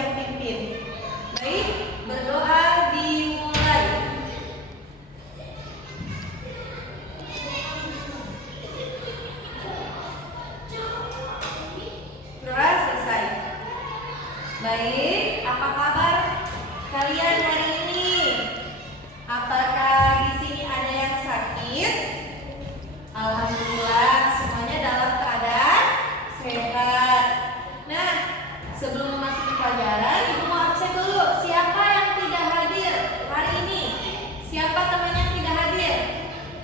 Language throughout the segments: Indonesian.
yang pimpin. Baik, berdoa dimulai. Doa selesai. Baik, apa kabar kalian hari ini? Apakah di sini ada yang sakit? Alhamdulillah, semuanya dalam keadaan sehat. Nah, sebelum memasuki pelajaran, Ibu mau absen dulu. Siapa yang tidak hadir hari ini? Siapa teman yang tidak hadir?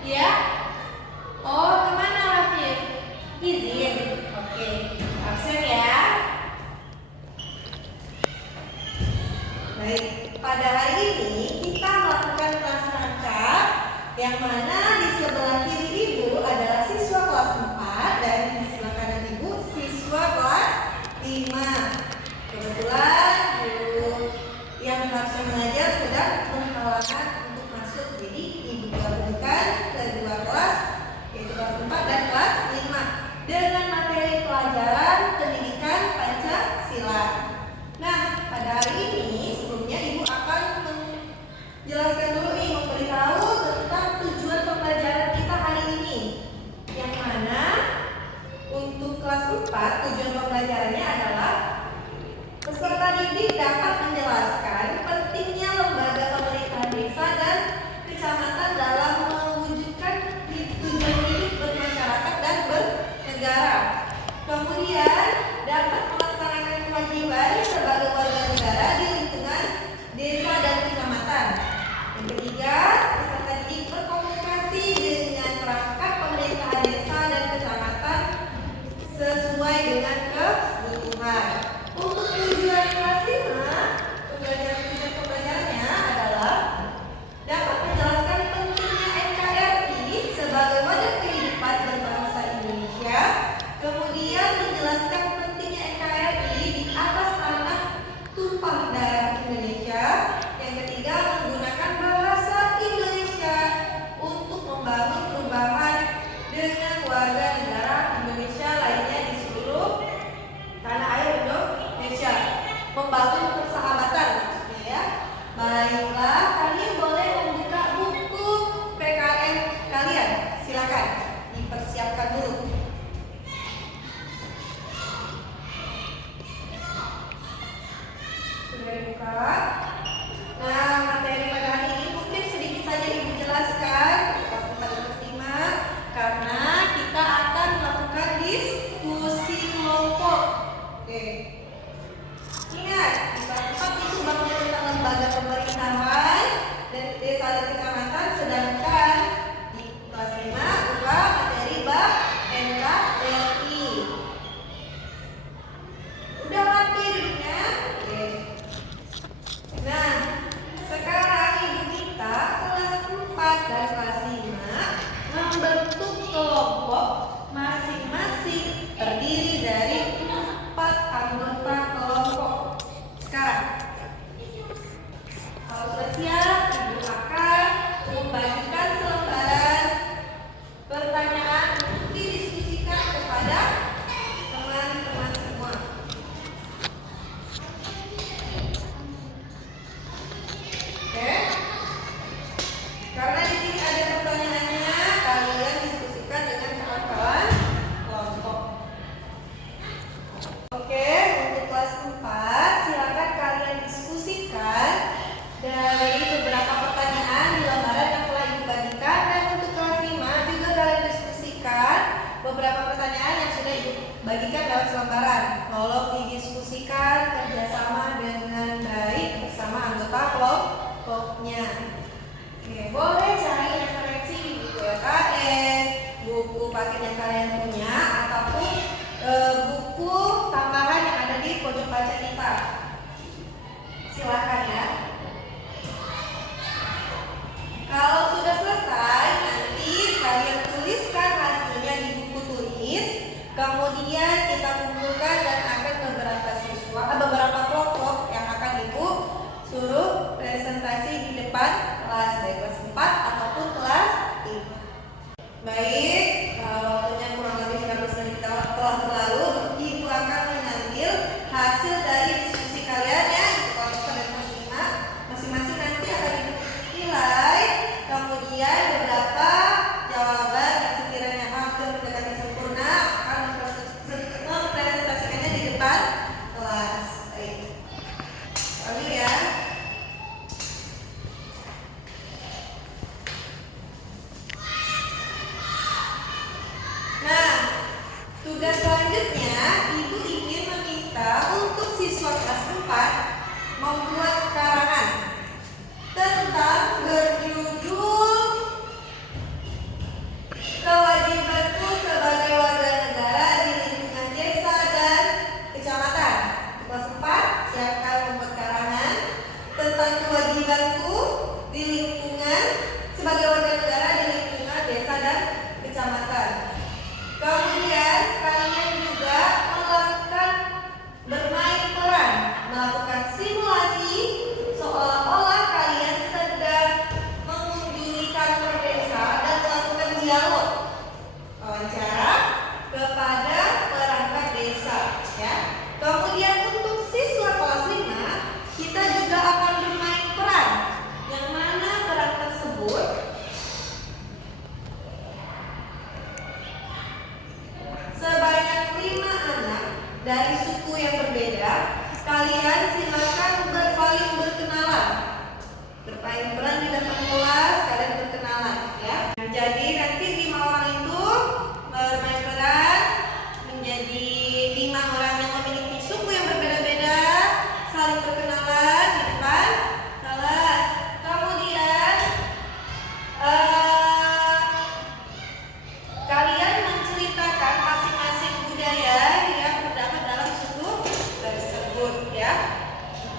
Ya? Oh, kemana Rafif? Izin. Oke, absen ya. Baik, pada hari ini kita melakukan kelas tangkap, yang mana di sebelah kiri Ibu adalah siswa kelas 4 dan di sebelah kanan Ibu siswa kelas 5. Kebetulan guru yang harusnya mengajar sedang berhalangan untuk masuk, jadi Ibu gabungkan kedua kelas, yaitu kelas 4 dan kelas 5 dengan materi pelajaran pendidikan Pancasila. Nah, pada hari ini sebelumnya Ibu akan menjelaskan dulu nih, memberitahu tentang tujuan pembelajaran kita hari ini. Yang mana untuk kelas 4 tujuan pembelajarannya adalah peserta didik dapat menjelaskan pentingnya lembaga pemerintahan desa dan kecamatan dalam mewujudkan tujuan hidup bermasyarakat dan bernegara. Kemudian dapat melaksanakan kewajiban sebagai warga negara di lingkungan desa dan kecamatan. Yang ketiga, peserta didik berkomunikasi dengan perangkat pemerintahan desa dan kecamatan sesuai dengan kebutuhan. Untuk tujuan kelas 5, tujuan pembelajarannya adalah dapat menjelaskan pentingnya NKRI sebagai wadah kehidupan berbangsa Indonesia. Kemudian menjelaskan pentingnya NKRI di atas tanah tumpah darah Indonesia. Yang ketiga, menggunakan bahasa Indonesia untuk membangun perubahan dengan warga negara Indonesia lainnya di seluruh tanah air Indonesia. Membangun persahabatan maksudnya ya. Baiklah, kalian boleh membuka buku PKN kalian. Silakan dipersiapkan dulu. Sudah dibuka. Nah, materi pada hari ini mungkin sedikit saja Ibu jelaskan kelas 4 dan kelas 5, karena kita akan melakukan diskusi kelompok. Oke. Ingat, di kelas 4 itu bangunan tentang lembaga pemerintahan dan desa dan kecamatan, sedangkan di kelas 5 buka materi bab NKRI. Udah rapi duduknya? Oke. Nah, sekarang Ibu kita kelas 4 dan kelas 5 membentuk kelompok masing-masing terdiri dari 4 anggota kelompok. Sekarang, kalau sudah siap, Ibu akan membagikan selembaran pertanyaan untuk didiskusikan kepada teman-teman semua. Oke? Karena di sini ada pertanyaannya, kalian diskusikan dengan kawan-kawan kelompok. Oke, untuk kelas 4 silakan kalian diskusikan dari beberapa pertanyaan di lembaran yang telah Ibu bagikan, dan untuk kelas 5 juga kalian diskusikan beberapa pertanyaan yang sudah Ibu bagikan lewat selembaran. Tolong didiskusikan kerjasama dengan baik bersama anggota kelompoknya. Oke, boleh cari referensi di buku LKS, buku paket yang kalian punya, ataupun buku tambahan yang ada di pojok baca kita. Silakan ya. Kalau sudah selesai, nanti kalian tuliskan hasilnya di buku tulis. Kemudian kita kumpulkan dan akan beberapa kelompok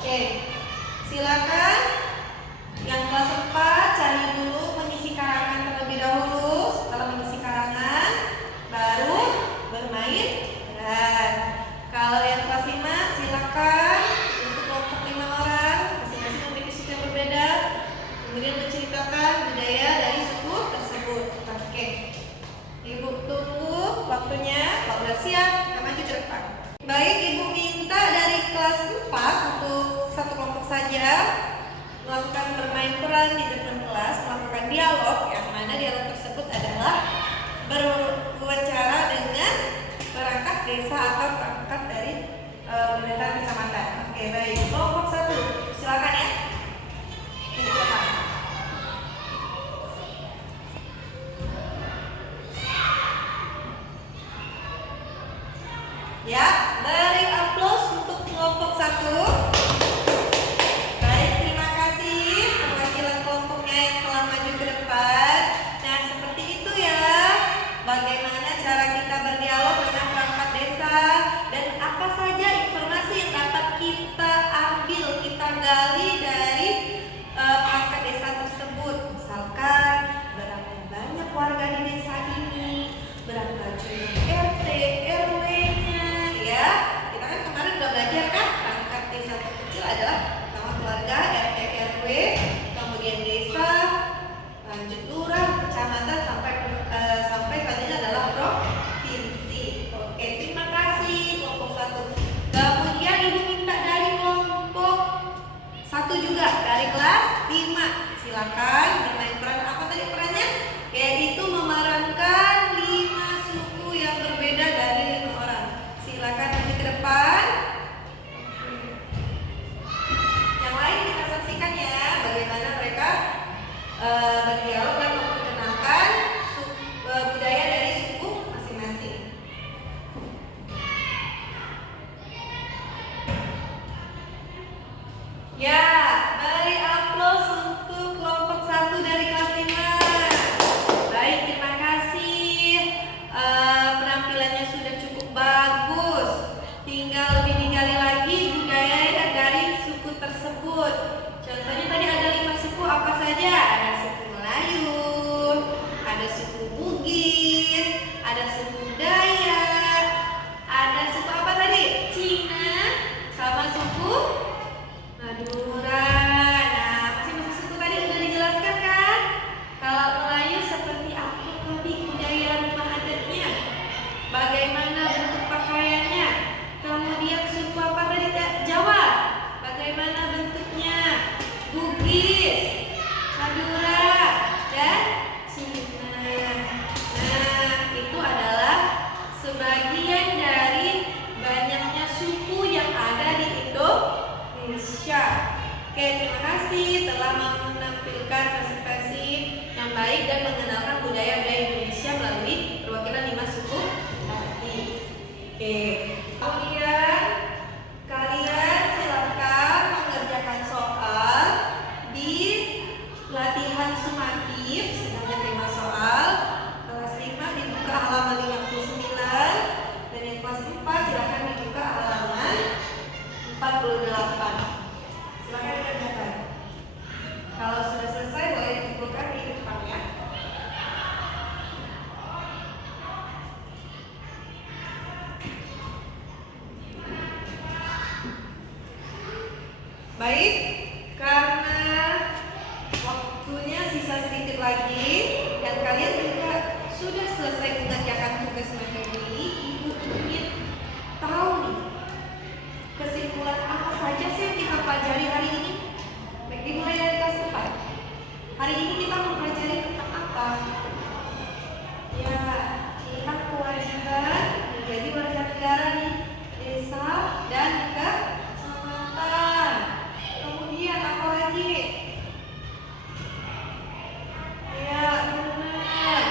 Oke, silakan yang kelas 4 cari dulu mengisi karangan terlebih dahulu. Setelah mengisi karangan, baru bermain peran. Kalau yang kelas 5, silakan untuk kelompok 5 orang, masing-masing memiliki suku yang berbeda, kemudian menceritakan budaya dari suku tersebut. Oke, Ibu tunggu waktunya. Kalau sudah siap, kita maju ke depan. Baik, Ibu minta dari kelas 4 untuk satu kelompok saja melakukan bermain peran di depan kelas, melakukan dialog, yang mana dialog tersebut adalah berwawancara dengan perangkat desa atau perangkat dari pemerintahan kecamatan. Oke, baik. Kelompok 1, silakan ya. Ini depan. Ya, beri aplaus untuk kelompok 1. Baik, terima kasih perwakilan kelompoknya yang telah maju ke depan. Nah, seperti itu ya, bagaimana cara kita berdialog dengan perangkat desa dan apa saja informasi yang dapat kita ambil, kita gali dari perangkat desa tersebut. Misalkan berapa banyak warga di desa ini, berapa jumlah RT, RW-nya, ya. Kita kan kemarin udah belajar kan, perangkat desa terkecil adalah nama keluarga, RT, RW, kemudian desa, lanjut lurah, kecamatan, sampai selanjutnya adalah provinsi. Oke, terima kasih kelompok 1. Kemudian Ibu minta dari kelompok 1 juga, dari kelas 5. Silakan bermain peran apa tadi perannya? Yaitu memerankan 5 suku yang berbeda dari 5 orang. Silakan maju ke depan. Yang lain kita saksikan ya, bagaimana mereka berdialog dan memperkenalkan budaya dari suku masing-masing. Ya, beri aplaus untuk kelompok 1 dari kelas 5. Baik, terima kasih. Penampilannya sudah cukup bagus. Tinggal lebih digali lagi budaya dari suku tersebut. Contohnya tadi ada 5 suku apa saja? Ada suku Melayu, ada suku Bugis, ada suku Dayak, ada suku apa tadi? Cina, sama suku Madura. Nah, masing-masing suku tadi udah dijelaskan kan? Kalau Melayu seperti apa tadi budaya rumah adatnya? Bagaimana bentuk pakaiannya? Kemudian suku apa tadi? Jawa. Bagaimana bentuknya? Bugis, Madura, dan Cina. Nah, itu adalah sebagian dari banyaknya suku yang ada di Indonesia. Oke, terima kasih telah menampilkan presentasi yang baik dan mengenalkan budaya-budaya Indonesia melalui perwakilan 5 suku tadi. Oke, kemudian kalian silakan mengerjakan soal di latihan sumatif sebanyak 5 soal. Kelas 5 dibuka halaman 59 dan yang kelas 4 silakan dibuka halaman 48. Silakan dikerjakan. Kalau sudah selesai boleh dikumpulkan di depan ya. Baik, karena waktunya sisa sedikit lagi dan kalian juga sudah selesai mengerjakan tugas materi, Ibu ingin tahu nih kesimpulan apa saja sih yang kita pelajari hari ini? Baik, dimulai dari kelas 4. Hari ini kita mempelajari tentang apa? Ya, tentang kewajiban menjadi warga negara di desa dan juga kecamatan. Kemudian apa lagi? Ya, benar.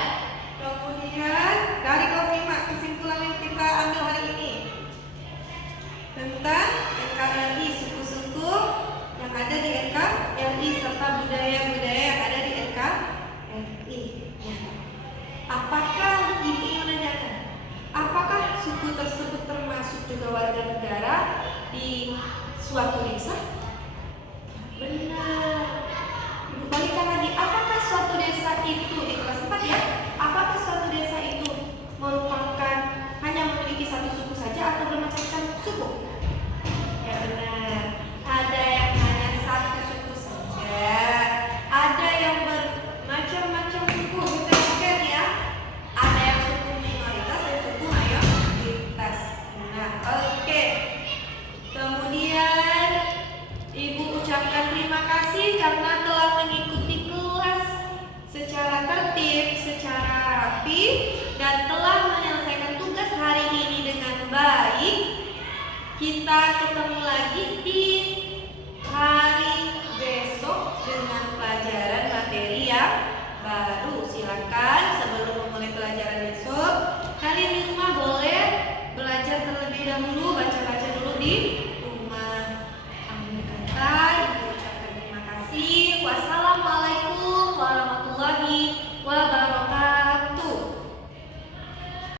Kemudian dari kelas 5 kesimpulan yang kita ambil hari ini tentang NKRI, suku-suku yang ada di NKRI serta budaya-budaya yang ada di NKRI. Ya. Apakah Ibu menanyakan, apakah suku tersebut termasuk juga warga negara di suatu desa? jika telah menyelesaikan tugas hari ini dengan baik, kita ketemu lagi di hari besok dengan pelajaran materi yang baru. Silakan sebelum memulai pelajaran besok, kalian di rumah boleh belajar terlebih dahulu, baca-baca dulu di rumah. Akhir kata, ibu ucapkan terima kasih. Wassalamualaikum warahmatullahi wabarakatuh.